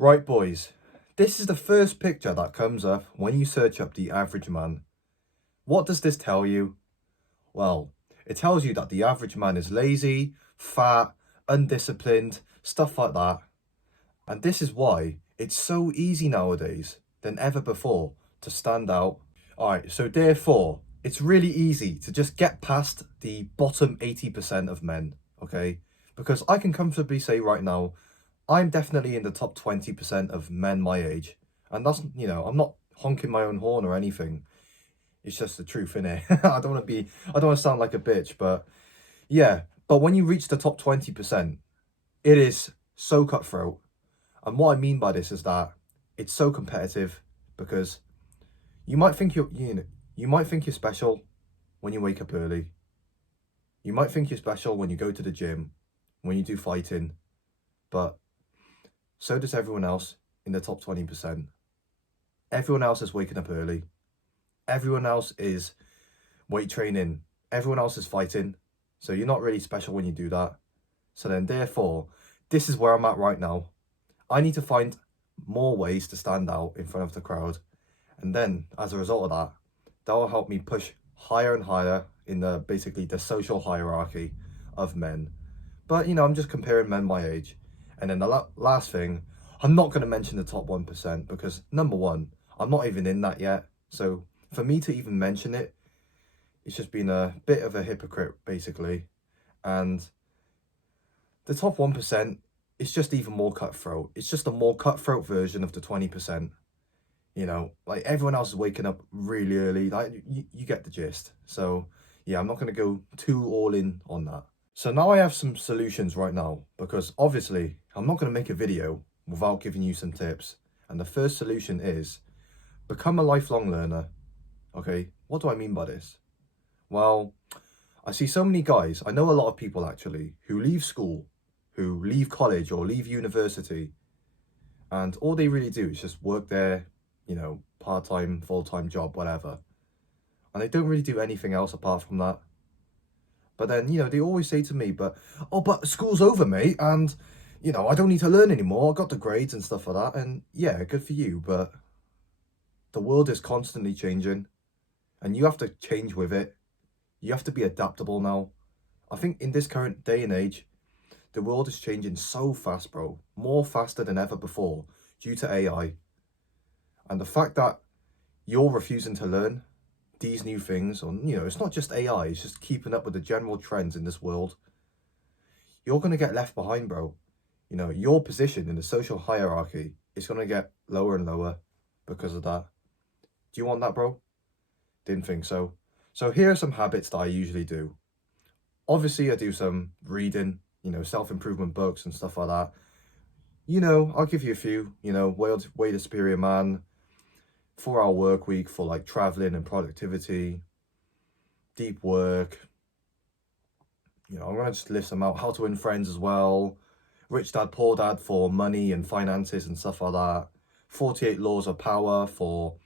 Right, boys, this is the first picture that comes up when you search up the average man. What does this tell you? Well, it tells you that the average man is lazy, fat, undisciplined, stuff like that. And this is why it's so easy nowadays than ever before to stand out. Alright, so therefore, it's really easy to just get past the bottom 80% of men, okay? Because I can comfortably say right now, I'm definitely in the top 20% of men my age. And that's, I'm not honking my own horn or anything. It's just the truth, innit? I don't want to sound like a bitch, but yeah. But when you reach the top 20%, it is so cutthroat. And what I mean by this is that it's so competitive because you might think you might think you're special when you wake up early. You might think you're special when you go to the gym, when you do fighting, but so does everyone else in the top 20%. Everyone else is waking up early. Everyone else is weight training. Everyone else is fighting. So you're not really special when you do that. So then therefore, this is where I'm at right now. I need to find more ways to stand out in front of the crowd. And then as a result of that, that will help me push higher and higher in basically the social hierarchy of men. But I'm just comparing men my age. And then the last thing, I'm not going to mention the top 1% because number one, I'm not even in that yet. So for me to even mention it, it's just been a bit of a hypocrite basically. And the top 1% is just even more cutthroat. It's just a more cutthroat version of the 20%. Like everyone else is waking up really early. Like you get the gist. So yeah, I'm not going to go too all in on that. So now I have some solutions right now because obviously I'm not going to make a video without giving you some tips. And the first solution is become a lifelong learner. Okay, what do I mean by this? Well, I see so many guys, I know a lot of people actually, who leave school, who leave college or leave university, and all they really do is just work their, part-time, full-time job, whatever. And they don't really do anything else apart from that. But then, they always say to me, but school's over, mate, and, I don't need to learn anymore. I got the grades and stuff like that. And yeah, good for you, but the world is constantly changing and you have to change with it. You have to be adaptable now. I think in this current day and age, the world is changing so fast, bro. More faster than ever before due to AI. And the fact that you're refusing to learn these new things, or, it's not just AI, it's just keeping up with the general trends in this world. You're going to get left behind, bro. Your position in the social hierarchy is going to get lower and lower because of that. Do you want that, bro? Didn't think so. So here are some habits that I usually do. Obviously, I do some reading, self-improvement books and stuff like that. I'll give you a few, Way the Superior Man, 4-Hour Work Week for like traveling and productivity, Deep Work. I'm going to just list them out. How to Win Friends as well. Rich Dad, Poor Dad for money and finances and stuff like that. 48 Laws of Power for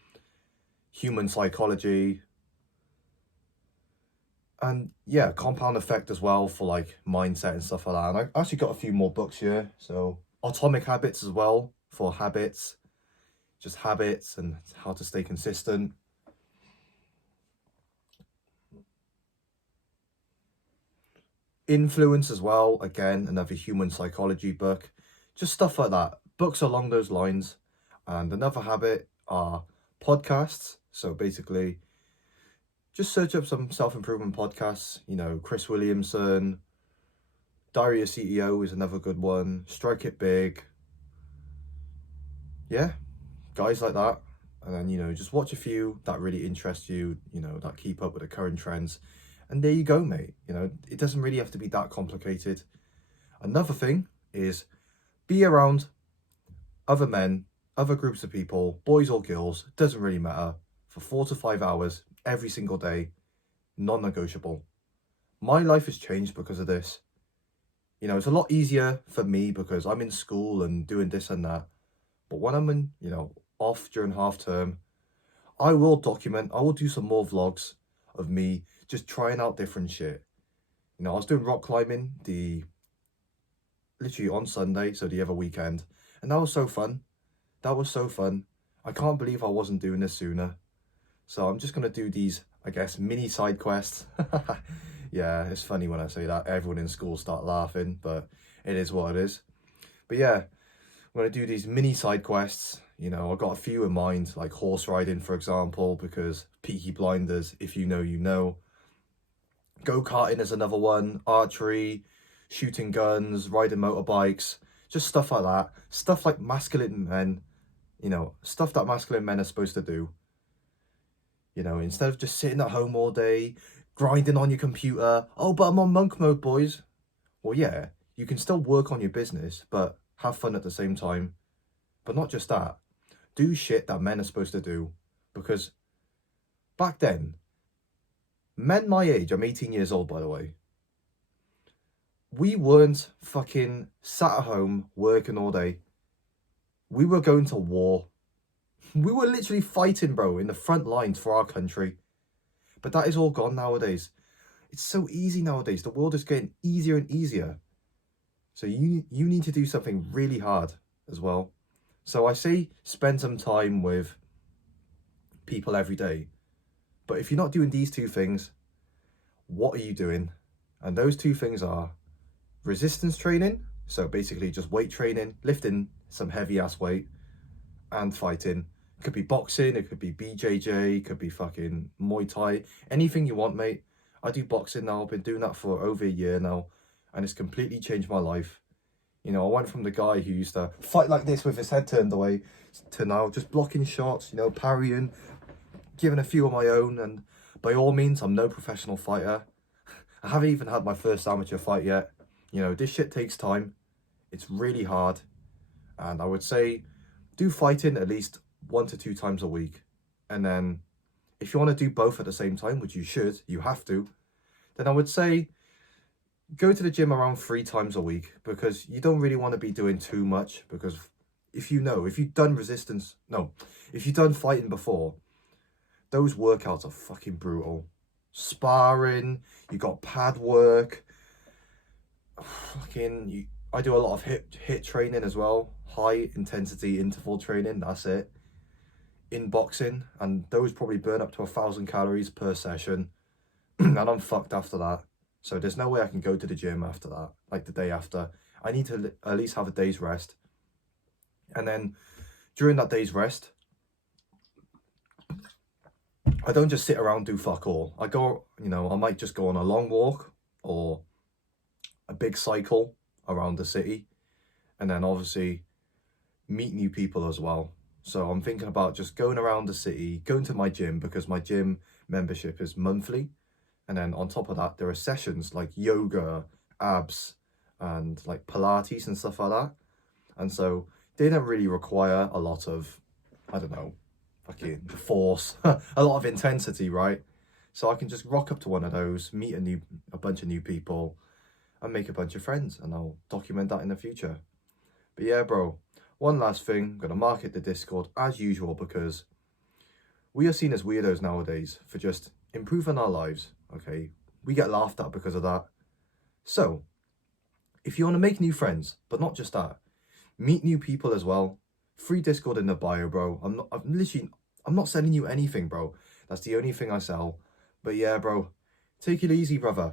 human psychology. And yeah, Compound Effect as well for like mindset and stuff like that. And I actually got a few more books here. So Atomic Habits as well for habits, just habits and how to stay consistent. Influence as well, again, another human psychology book, just stuff like that. Books along those lines. And another habit are podcasts. So basically, just search up some self-improvement podcasts, Chris Williamson, Diary of a CEO is another good one, Strike It Big. Yeah, guys like that. And then, just watch a few that really interest you, that keep up with the current trends. And there you go, mate. It doesn't really have to be that complicated. Another thing is be around other men, other groups of people, boys or girls, doesn't really matter, for 4 to 5 hours every single day, non-negotiable. My life has changed because of this. It's a lot easier for me because I'm in school and doing this and that. But when I'm in, off during half term, I will do some more vlogs of me just trying out different shit. I was doing rock climbing literally on Sunday, so the other weekend, And that was so fun. That was so fun. I can't believe I wasn't doing this sooner. So I'm just going to do these, I guess, mini side quests. Yeah, it's funny when I say that. Everyone in school start laughing, but it is what it is. But yeah, I'm going to do these mini side quests. You know, I've got a few in mind, like horse riding, for example, because Peaky Blinders, if you know, you know. Go-karting is another one. Archery, shooting guns, riding motorbikes, just stuff like that. Stuff like masculine men, you know, stuff that masculine men are supposed to do. You know, instead of just sitting at home all day, grinding on your computer. Oh, but I'm on monk mode, boys. Well, yeah, you can still work on your business, but have fun at the same time. But not just that. Do shit that men are supposed to do. Because back then, men my age, I'm 18 years old, by the way, we weren't fucking sat at home working all day. We were going to war. We were literally fighting, bro, in the front lines for our country. But that is all gone nowadays. It's so easy nowadays. The world is getting easier and easier. So you need to do something really hard as well. So I say spend some time with people every day. But if you're not doing these two things, what are you doing? And those two things are resistance training. So basically just weight training, lifting some heavy ass weight, and fighting. It could be boxing, it could be BJJ, it could be fucking Muay Thai, anything you want, mate. I do boxing now. I've been doing that for over a year now, and it's completely changed my life. You know, I went from the guy who used to fight like this with his head turned away to now just blocking shots, you know, parrying, giving a few of my own. And by all means, I'm no professional fighter. I haven't even had my first amateur fight yet. You know, this shit takes time. It's really hard. And I would say do fighting at least 1 to 2 times a week. And then if you want to do both at the same time, which you should, you have to, then I would say go to the gym around 3 times a week, because you don't really want to be doing too much. Because if you've done if you've done fighting before, those workouts are fucking brutal. Sparring, you got pad work, I do a lot of hit training as well, high intensity interval training, that's it, in boxing, and those probably burn up to 1,000 calories per session. And I'm fucked after that. So there's no way I can go to the gym after that, like the day after. I need to at least have a day's rest. And then during that day's rest, I don't just sit around do fuck all. I go, you know, I might just go on a long walk or a big cycle around the city, and then obviously meet new people as well. So I'm thinking about just going around the city, going to my gym, because my gym membership is monthly. And then on top of that, there are sessions like yoga, abs, and like Pilates and stuff like that. And so they don't really require a lot of, I don't know, fucking force, a lot of intensity, right? So I can just rock up to one of those, meet a bunch of new people, and make a bunch of friends, and I'll document that in the future. But yeah, bro, one last thing, I'm gonna market the Discord as usual, because we are seen as weirdos nowadays for just improving our lives, okay? We get laughed at because of that. So, if you want to make new friends, but not just that, meet new people as well. Free Discord in the bio, bro. I'm not selling you anything, bro. That's the only thing I sell. But yeah, bro, take it easy, brother.